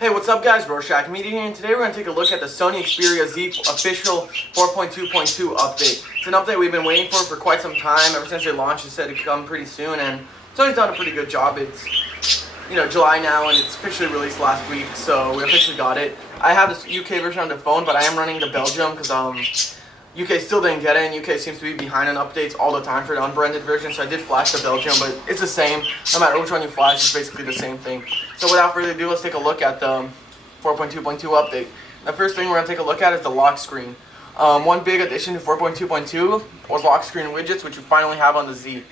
Hey, what's up guys, Rorschach Media here, and today we're going to take a look at the Sony Xperia Z official 4.2.2 update. It's an update we've been waiting for quite some time. Ever since they launched, it said it'd come pretty soon, and Sony's done a pretty good job. It's, July now, and it's officially released last week, so we officially got it. I have this UK version on the phone, but I am running the Belgium because UK still didn't get it, and UK seems to be behind on updates all the time for the unbranded version, so I did flash the Belgium, but it's the same. No matter which one you flash, it's basically the same thing. So without further ado, let's take a look at the 4.2.2 update. The first thing we're going to take a look at is the lock screen. One big addition to 4.2.2 was lock screen widgets, which you finally have on the Z.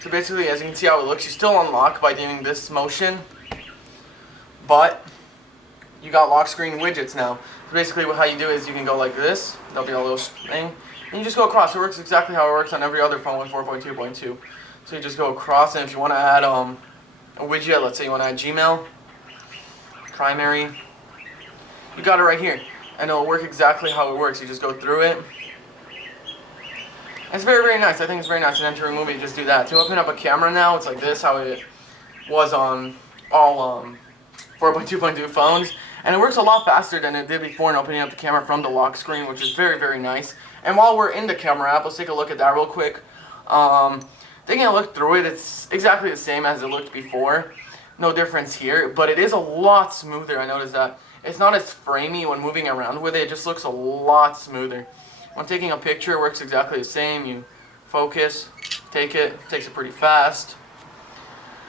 So basically, as you can see how it looks, you still unlock by doing this motion, but you got lock screen widgets now. So basically how you do is you can go like this, there'll be a little thing, and you just go across. It works exactly how it works on every other phone with 4.2.2. So you just go across, and if you want to add a widget, let's say you want to add Gmail, primary, you got it right here, and it'll work exactly how it works. You just go through it. It's very, very nice. I think it's very nice. And then to remove it, you just do that. To open up a camera now, it's like this, how it was on all 4.2.2 phones. And it works a lot faster than it did before in opening up the camera from the lock screen, which is very, very nice. And while we're in the camera app, let's take a look at that real quick. Taking a look through it, it's exactly the same as it looked before. No difference here, but it is a lot smoother. I noticed that. It's not as framey when moving around with it. It just looks a lot smoother. When taking a picture, it works exactly the same. You focus, take it, takes it pretty fast.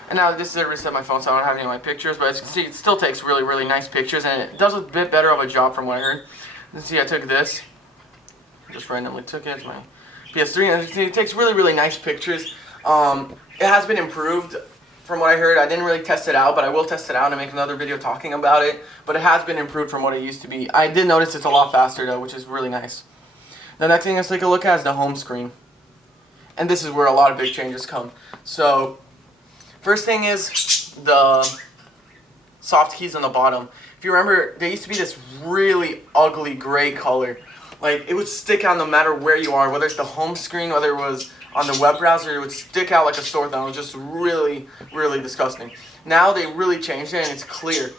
And now this is a reset my phone, so I don't have any of my pictures, but as you can see, it still takes really, really nice pictures, and it does a bit better of a job from what I heard. You can see I took this, just randomly took it, it's my PS3, and as you can see, it takes really, really nice pictures. It has been improved from what I heard. I didn't really test it out, but I will test it out and make another video talking about it, but it has been improved from what it used to be. I did notice it's a lot faster though, which is really nice. The next thing let's take a look at is the home screen. And this is where a lot of big changes come. So, first thing is the soft keys on the bottom. If you remember, there used to be this really ugly gray color. Like, it would stick out no matter where you are, whether it's the home screen, whether it was on the web browser, it would stick out like a sore thumb. It was just really, really disgusting. Now they really changed it, and it's clear.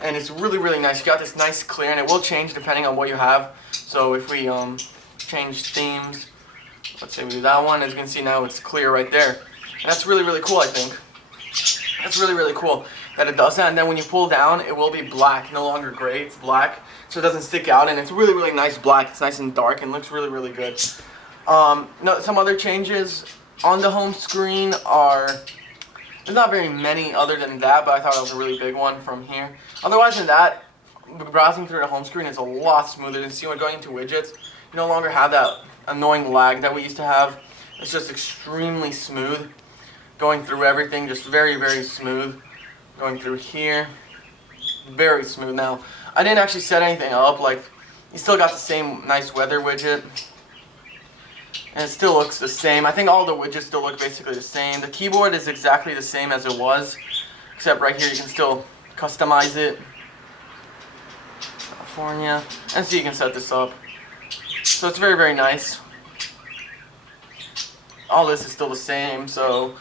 And it's really, really nice. You got this nice clear, and it will change depending on what you have. So if we change themes, let's say we do that one, as you can see now it's clear right there. And that's really, really cool, I think. That's really, really cool that it does that. And then when you pull down, it will be black, no longer gray, it's black. So it doesn't stick out, and it's really, really nice black. It's nice and dark and looks really, really good. Some other changes on the home screen are, there's not very many other than that, but I thought that was a really big one from here. Otherwise than that, browsing through the home screen is a lot smoother. You see when going into widgets, you no longer have that annoying lag that we used to have. It's just extremely smooth. Going through everything, just very, very smooth. Going through here, very smooth now. I didn't actually set anything up, like, you still got the same nice weather widget. And it still looks the same. I think all the widgets still look basically the same. The keyboard is exactly the same as it was, except right here you can still customize it. California. And so you can set this up. So it's very, very nice. All this is still the same, so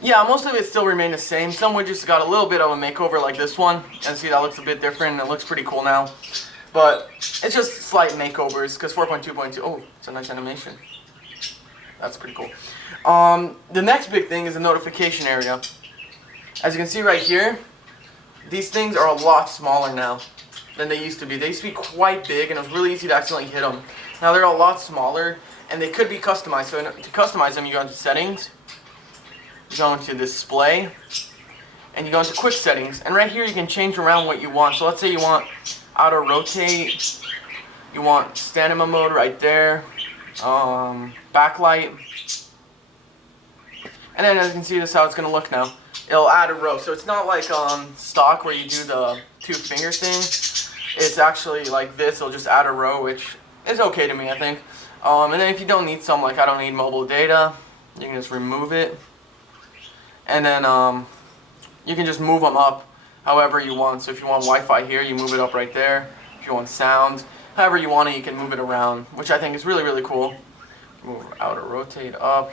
yeah, most of it still remained the same. Some widgets got a little bit of a makeover like this one. And see, that looks a bit different, and it looks pretty cool now. But it's just slight makeovers, because 4.2.2, oh, it's a nice animation. That's pretty cool. The next big thing is the notification area. As you can see right here, these things are a lot smaller now than they used to be. They used to be quite big, and it was really easy to accidentally hit them. Now they're a lot smaller, and they could be customized. So to customize them, you go into settings, you go into display, and you go into quick settings. And right here you can change around what you want. So let's say you want auto rotate, you want cinema mode right there, backlight, and then as you can see, this is how it's going to look now. It'll add a row. So it's not like stock where you do the two finger thing. It's actually like this. It'll just add a row, which is okay to me, I think. And then if you don't need some, like I don't need mobile data, you can just remove it. And then you can just move them up however you want. So if you want Wi-Fi here, you move it up right there. If you want sound, however you want it, you can move it around, which I think is really, really cool. Move out or rotate up.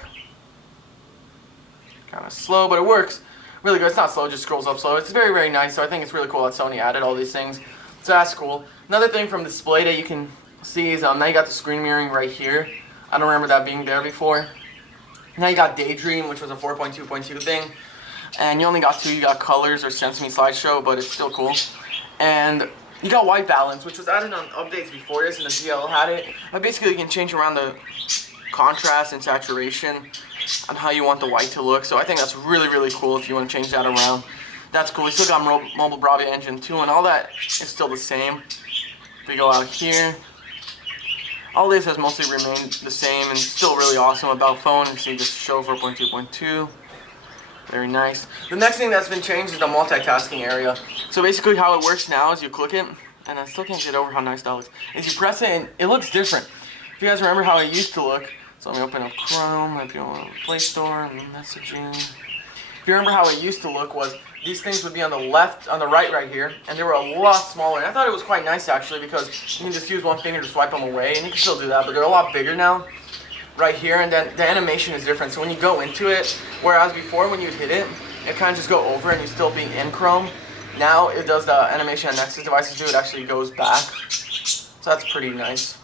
Kind of slow, but it works. really good. It's not slow, it just scrolls up slow. It's very, very nice. So I think it's really cool that Sony added all these things. So that's cool. Another thing from the display that you can see is now you got the screen mirroring right here. I don't remember that being there before. Now you got Daydream, which was a 4.2.2 thing. And you only got 2. You got Colors or Sense Me Slideshow, but it's still cool. And you got White Balance, which was added on updates before this, and the GL had it. But basically you can change around the contrast and saturation on how you want the white to look. So I think that's really, really cool if you want to change that around. That's cool. We still got Mobile Bravia Engine 2, and all that is still the same. If we go out here, all this has mostly remained the same and still really awesome about phone. And so you just show 4.2.2. Very nice. The next thing that's been changed is the multitasking area. So basically how it works now is you click it, and I still can't get over how nice that looks, is you press it and it looks different. If you guys remember how it used to look, so let me open up Chrome, might be on Play Store, and messaging. If you remember how it used to look was, these things would be on the left, on the right here, and they were a lot smaller. And I thought it was quite nice actually, because you can just use one finger to swipe them away, and you can still do that, but they're a lot bigger now. Right here, and then the animation is different. So when you go into it, whereas before when you hit it, it kind of just go over and you still be in Chrome. Now it does the animation on Nexus devices do. It actually goes back. So that's pretty nice.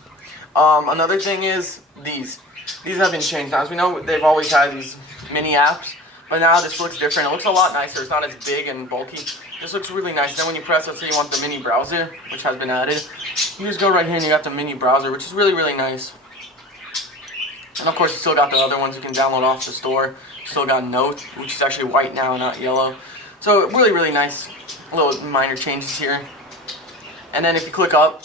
Another thing is these. These have been changed. Now, as we know, they've always had these mini apps, but now this looks different. It looks a lot nicer. It's not as big and bulky. This looks really nice. Then when you press, let's say you want the mini browser, which has been added, you just go right here and you got the mini browser, which is really, really nice. And of course, you still got the other ones you can download off the store. You still got Note, which is actually white now, not yellow. So really, really nice little minor changes here. And then if you click up,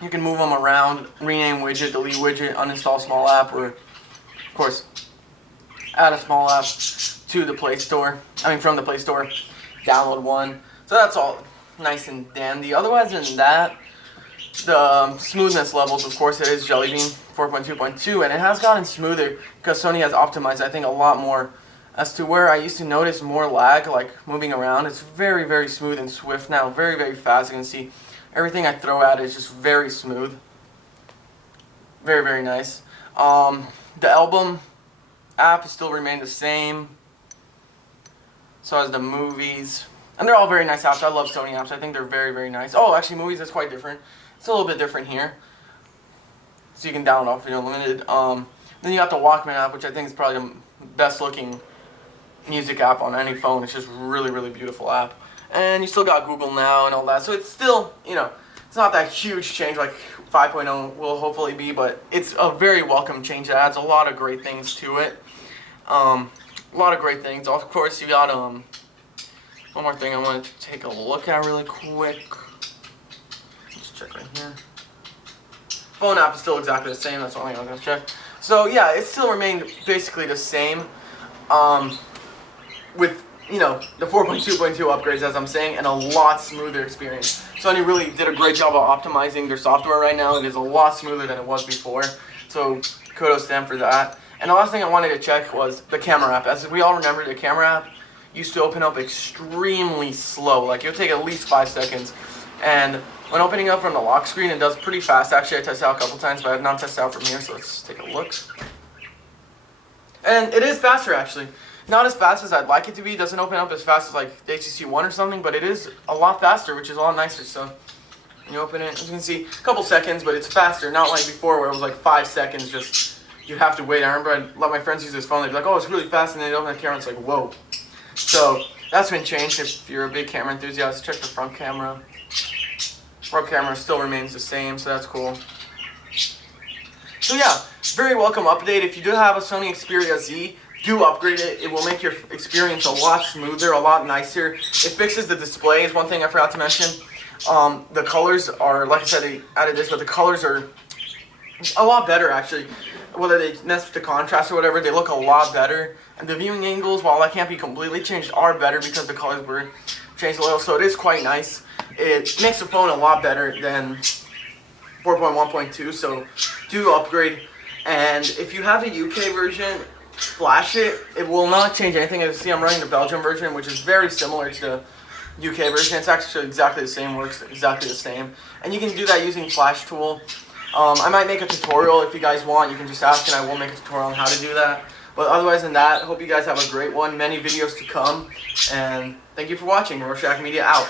you can move them around, rename widget, delete widget, uninstall small app, or of course, add a small app to the Play Store. From the Play Store, download one. So that's all nice and dandy. Otherwise than that, the smoothness levels, of course, it is Jelly Bean 4.2.2, and it has gotten smoother because Sony has optimized, I think, a lot more as to where I used to notice more lag, like moving around. It's very, very smooth and swift now, very, very fast. You can see everything I throw at it is just very smooth. Very, very nice. The album app has still remained the same. So as the movies. And they're all very nice apps. I love Sony apps. I think they're very, very nice. Oh, actually, movies is quite different. It's a little bit different here. So you can download off Video Unlimited. Then you got the Walkman app, which I think is probably the best looking music app on any phone. It's just really, really beautiful app. And you still got Google Now and all that. So it's still, it's not that huge change like 5.0 will hopefully be, but it's a very welcome change. It adds a lot of great things to it. A lot of great things. Of course, you got one more thing I wanted to take a look at really quick. Let's check right here. Phone app is still exactly the same. That's the only thing I was going to check. So yeah, it still remained basically the same. With the 4.2.2 upgrades, as I'm saying, and a lot smoother experience. Sony really did a great job of optimizing their software right now. It is a lot smoother than it was before. So kudos to them for that. And the last thing I wanted to check was the camera app. As we all remember, the camera app used to open up extremely slow. Like, it would take at least 5 seconds. And when opening up from the lock screen, it does pretty fast. Actually, I tested it out a couple times, but I have not tested it out from here, so let's take a look. And it is faster, actually. Not as fast as I'd like it to be. It doesn't open up as fast as like the HTC One or something, but it is a lot faster, which is a lot nicer. So when you open it, as you can see, a couple seconds, but it's faster. Not like before where it was like 5 seconds, just you have to wait. I remember I'd let my friends use this phone. They'd be like, oh, it's really fast, and then they'd open the camera, and it's like, whoa. So that's been changed. If you're a big camera enthusiast, check the front camera. Front camera still remains the same, so that's cool. So yeah, very welcome update. If you do have a Sony Xperia Z, do upgrade it. It will make your experience a lot smoother, a lot nicer. It fixes the display, is one thing I forgot to mention. The colors are, like I said, they added this, but the colors are a lot better actually. Whether they mess with the contrast or whatever, they look a lot better. And the viewing angles, while that can't be completely changed, are better because the colors were changed a little. So it is quite nice. It makes the phone a lot better than 4.1.2, so do upgrade. And if you have the UK version, flash it. It will not change anything. As you see, I'm running the Belgium version, which is very similar to the UK version. It's actually exactly the same, works exactly the same. And you can do that using Flash Tool. I might make a tutorial if you guys want. You can just ask and I will make a tutorial on how to do that. But otherwise than that, hope you guys have a great one. Many videos to come. And thank you for watching. Rorschach Media out.